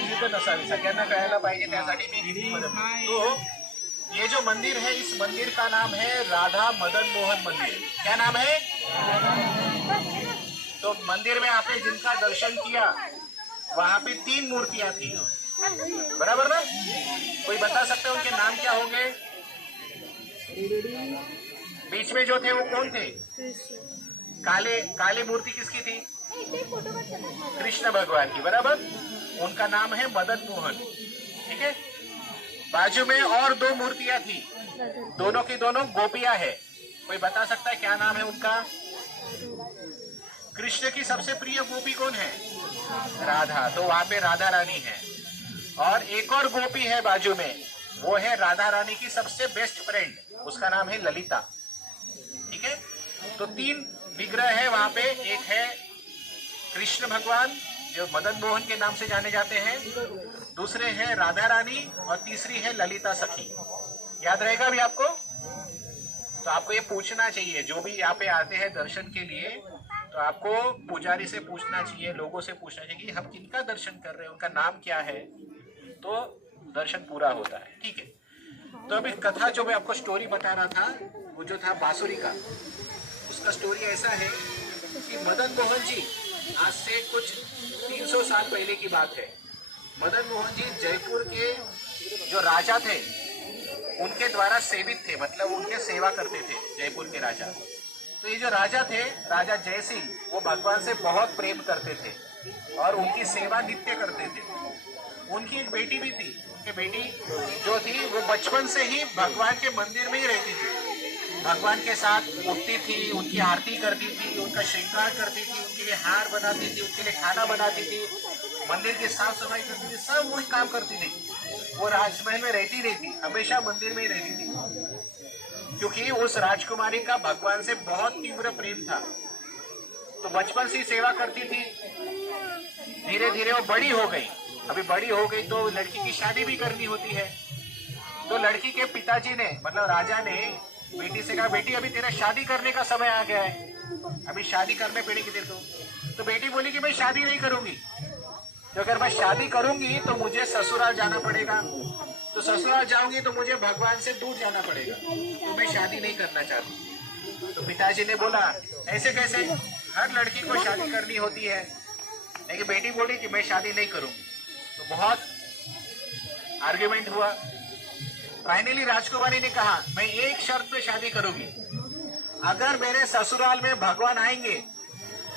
विविध नसावी, सगळ्यांना कळायला पाहिजे त्यासाठी मी हिंदीमध्ये तो ये जो मंदिर है, इस मंदिर का नाम है राधा मदन मोहन मंदिर। क्या नाम है? तो मंदिर में आपने जिनका दर्शन किया वहां पे 3 मूर्तियां थी, बराबर ना? कोई बता सकते हैं उनके नाम क्या होंगे? बीच में जो थे वो कौन थे? काले काली मूर्ति किसकी थी? कृष्ण भगवान की, बराबर। उनका नाम है मदन मोहन, ठीक है। बाजू में और 2 मूर्तियां थी, दोनों की दोनों गोपियां है। कोई बता सकता है क्या नाम है उनका? कृष्ण की सबसे प्रिय गोपी कौन है? राधा, तो वहां पे राधा रानी है। और एक और गोपी है बाजू में, वो है राधा रानी की सबसे बेस्ट फ्रेंड, उसका नाम है ललिता, ठीक है। तो 3 विग्रह है वहां पे। एक है कृष्ण भगवान जो मदन मोहन के नाम से जाने जाते हैं, दूसरे है राधा रानी और तीसरी है ललिता सखी। याद रहेगा अभी आपको? तो आपको ये पूछना चाहिए, जो भी यहाँ पे आते हैं दर्शन के लिए, तो आपको पुजारी से पूछना चाहिए, लोगों से पूछना चाहिए कि हम किनका दर्शन कर रहे हैं, उनका नाम क्या है, तो दर्शन पूरा होता है, ठीक है। तो अभी कथा जो मैं आपको स्टोरी बता रहा था, वो जो था बांसुरी का, उसका स्टोरी ऐसा है कि मदन मोहन जी, आज से कुछ 300 साल पहले की बात है। मदन मोहन जी जयपुर के जो राजा थे उनके द्वारा सेवित थे, मतलब उनके सेवा करते थे जयपुर के राजा। तो ये जो राजा थे, राजा जय सिंह, वो भगवान से बहुत प्रेम करते थे और उनकी सेवा नित्य करते थे। उनकी एक बेटी भी थी, उनकी बेटी जो थी वो बचपन से ही भगवान के मंदिर में ही रहती थी, भगवान के साथ उठती थी, उनकी आरती करती थी, उनका श्रृंगार करती थी, उनके लिए हार बनाती थी, उनके लिए खाना बनाती थी, मंदिर की साफ सफाई करती थी, सब वही काम करती थी। वो राजमहल में रहती नहीं थी, हमेशा मंदिर में ही रहती थी, क्योंकि उस राजकुमारी का भगवान से बहुत तीव्र प्रेम था। तो बचपन से सेवा करती थी। धीरे धीरे वो बड़ी हो गई। अभी बड़ी हो गई तो लड़की की शादी भी करनी होती है। तो लड़की के पिताजी ने, मतलब राजा ने बेटी से कहा, बेटी अभी तेरा शादी करने का समय आ गया है, अभी शादी करने पड़ेगी तेरे को। तो बेटी बोली कि मैं शादी नहीं करूंगी, तो अगर मैं शादी करूंगी तो मुझे ससुराल जाना पड़ेगा, तो ससुराल जाऊंगी तो मुझे भगवान से दूर जाना पड़ेगा, तो मैं शादी नहीं करना चाहती। तो पिताजी ने बोला, ऐसे कैसे, हर लड़की को शादी करनी होती है। लेकिन बेटी बोली कि मैं शादी नहीं करूंगी। तो बहुत आर्ग्यूमेंट हुआ। फाइनली राजकुमारी ने कहा, मैं एक शर्त पे शादी करूंगी, अगर मेरे ससुराल में भगवान आएंगे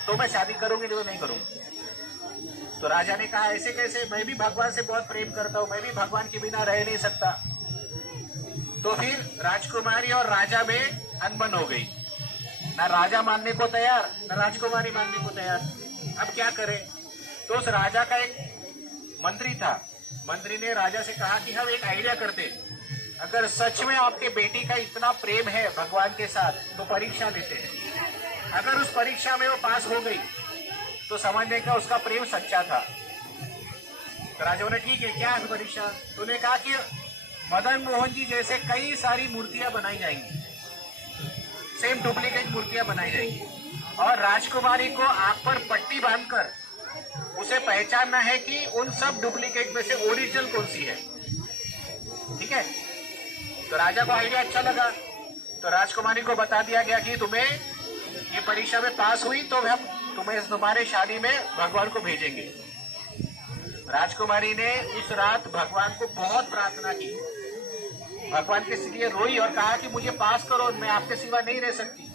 तो मैं शादी करूंगी, नहीं तो नहीं करूंगी। तो राजा ने कहा, ऐसे कैसे, मैं भी भगवान से बहुत प्रेम करता हूँ, मैं भी भगवान के बिना रह नहीं सकता। तो फिर राजकुमारी और राजा में अनबन हो गई, ना राजा मानने को तैयार, ना राजकुमारी मानने को तैयार। अब क्या करें? तो उस राजा का एक मंत्री था, मंत्री ने राजा से कहा कि हम एक आइडिया करते, अगर सच में आपके बेटी का इतना प्रेम है भगवान के साथ तो परीक्षा लेते हैं, अगर उस परीक्षा में वो पास हो गई तो समझने का उसका प्रेम सच्चा था। तो राजा ने ठीक है, क्या है परीक्षा? तो उन्होंने कहा कि मदन मोहन जी जैसे कई सारी मूर्तियां बनाई जाएंगी, सेम डुप्लीकेट मूर्तियां बनाई जाएंगी, और राजकुमारी को आंख पर पट्टी बांधकर उसे पहचानना है कि उन सब डुप्लीकेट में से ओरिजिनल कौन सी है, ठीक है। तो राजा को आइडिया अच्छा लगा, तो राजकुमारी को बता दिया गया कि तुम्हें ये परीक्षा में पास हुई तो हम तुम्हें तुम्हारे शादी में भगवान को भेजेंगे। राजकुमारी ने उस रात भगवान को बहुत प्रार्थना की, भगवान के लिए रोई और कहा कि मुझे पास करो, मैं आपके सिवा नहीं रह सकती।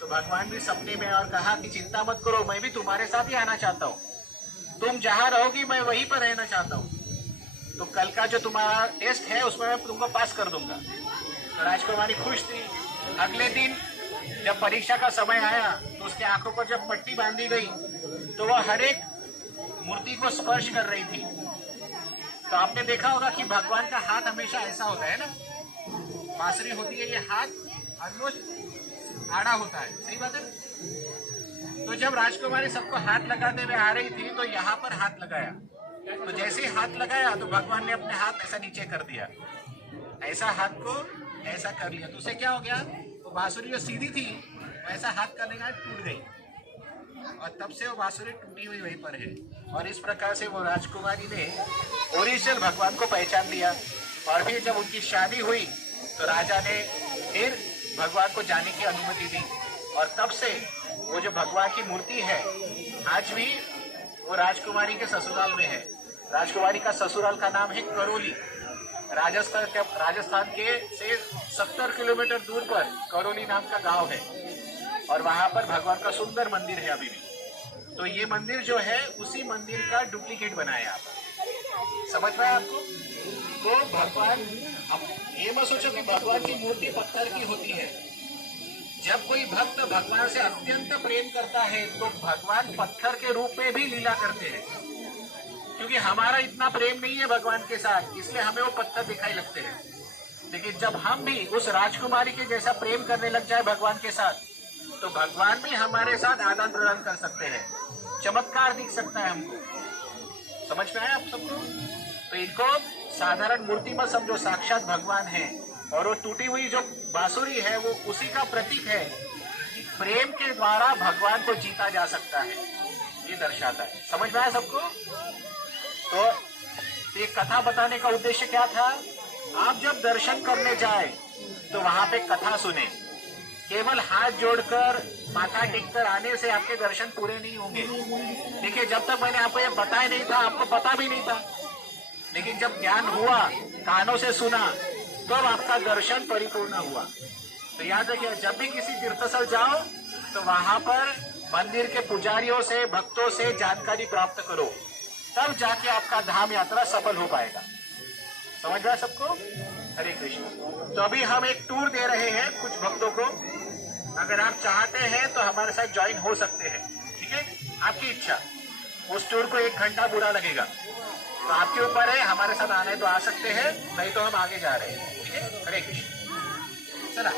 तो भगवान भी सपने में और कहा कि चिंता मत करो, मैं भी तुम्हारे साथ ही आना चाहता हूँ, तुम जहां रहोगी मैं वहीं पर रहना चाहता हूँ, तो कल का जो तुम्हारा टेस्ट है उसमें मैं तुमको पास कर दूंगा। तो राजकुमारी खुश थी। अगले दिन जब परीक्षा का समय आया तो उसके आंखों पर जब पट्टी बांधी गई तो वह हर एक मूर्ति को स्पर्श कर रही थी। तो आपने देखा होगा कि भगवान का हाथ हमेशा ऐसा होता है ना, बांसुरी होती है, ये हाथ ऑलमोस्ट आड़ा होता है, सही बात है। तो जब राजकुमारी सबको हाथ लगाते हुए आ रही थी तो यहाँ पर हाथ लगाया, तो जैसे ही हाथ लगाया तो भगवान ने अपने हाथ ऐसा नीचे कर दिया, ऐसा हाथ को ऐसा कर लिया। तो उसे क्या हो गया, तो बांसुरी जो सीधी थी वैसा हाथ करने का टूट गई। और तब से वो बांसुरी टूटी हुई वहीं पर है। और इस प्रकार से वो राजकुमारी ने ओरिजिनल भगवान को पहचान लिया। और फिर जब उनकी शादी हुई तो राजा ने फिर भगवान को जाने की अनुमति दी। और तब से वो जो भगवान की मूर्ति है आज भी वो राजकुमारी के ससुराल में है। राजकुमारी का ससुराल का नाम है करौली। राजस्थान के से 70 किलोमीटर दूर पर करौली नाम का गांव है और वहां पर भगवान का सुंदर मंदिर है अभी भी। तो ये मंदिर जो है उसी मंदिर का डुप्लीकेट बनाया आप, समझ में आया आपको? तो भगवान, अब ये मत सोचो कि भगवान की मूर्ति पत्थर की होती है। जब कोई भक्त भगवान से अत्यंत प्रेम करता है तो भगवान पत्थर के रूप में भी लीला करते हैं, क्योंकि हमारा इतना प्रेम नहीं है भगवान के साथ, इसलिए हमें वो पत्थर दिखाई लगते हैं। लेकिन जब हम भी उस राजकुमारी के जैसा प्रेम करने लग जाए भगवान के साथ, तो भगवान भी हमारे साथ आदान प्रदान कर सकते हैं, चमत्कार दिख सकता है हमको। समझ में आया आप सबको? तो इनको साधारण मूर्ति मत समझो, साक्षात भगवान है। और वो टूटी हुई जो बांसुरी है वो उसी का प्रतीक है कि प्रेम के द्वारा भगवान को जीता जा सकता है, ये दर्शाता है। समझ में आया सबको? तो ये कथा बताने का उद्देश्य क्या था? आप जब दर्शन करने जाए तो वहां पे कथा सुने। केवल हाथ जोड़कर माथा टेककर आने से आपके दर्शन पूरे नहीं होंगे। देखिए, जब तक मैंने आपको ये बताया नहीं था आपको पता भी नहीं था, लेकिन जब ज्ञान हुआ, कानों से सुना, तब आपका दर्शन परिपूर्ण हुआ। तो याद रखिए, जब भी किसी तीर्थस्थल जाओ तो वहां पर मंदिर के पुजारियों से, भक्तों से जानकारी प्राप्त करो, तब जाके आपका धाम यात्रा सफल हो पाएगा। समझ रहा है सबको? हरे कृष्ण। तो अभी हम एक टूर दे रहे हैं कुछ भक्तों को। अगर आप चाहते हैं तो हमारे साथ ज्वाइन हो सकते हैं, ठीक है? आपकी इच्छा। उस टूर को 1 घंटा बुरा लगेगा तो आपके ऊपर है, हमारे साथ आना है तो आ सकते हैं, नहीं तो हम आगे जा रहे हैं, ठीक है? हरे कृष्ण। चला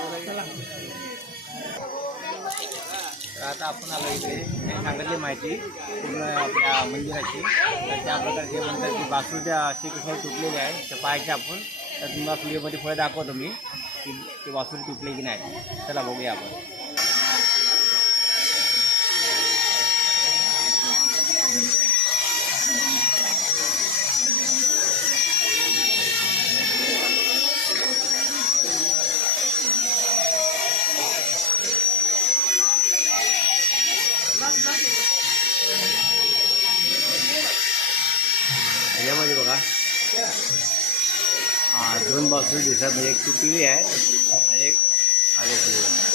आता आपण आलो इथे सांगितली माहिती पूर्ण आपल्या मंदिराची। तर त्या प्रकारचे म्हणतात की वासुदेव अशी कशी तुटलेली आहे तर पाहायचे आपण। तर तुम्हाला व्हिडिओमध्ये पुढे दाखवतो मी की ती वासुरी तुटली की नाही। चला बघूया आपण। यामध्ये बघा 2 बासुरी दिसतात, एक तुटलेली आहे आणि एक आलेली आहे।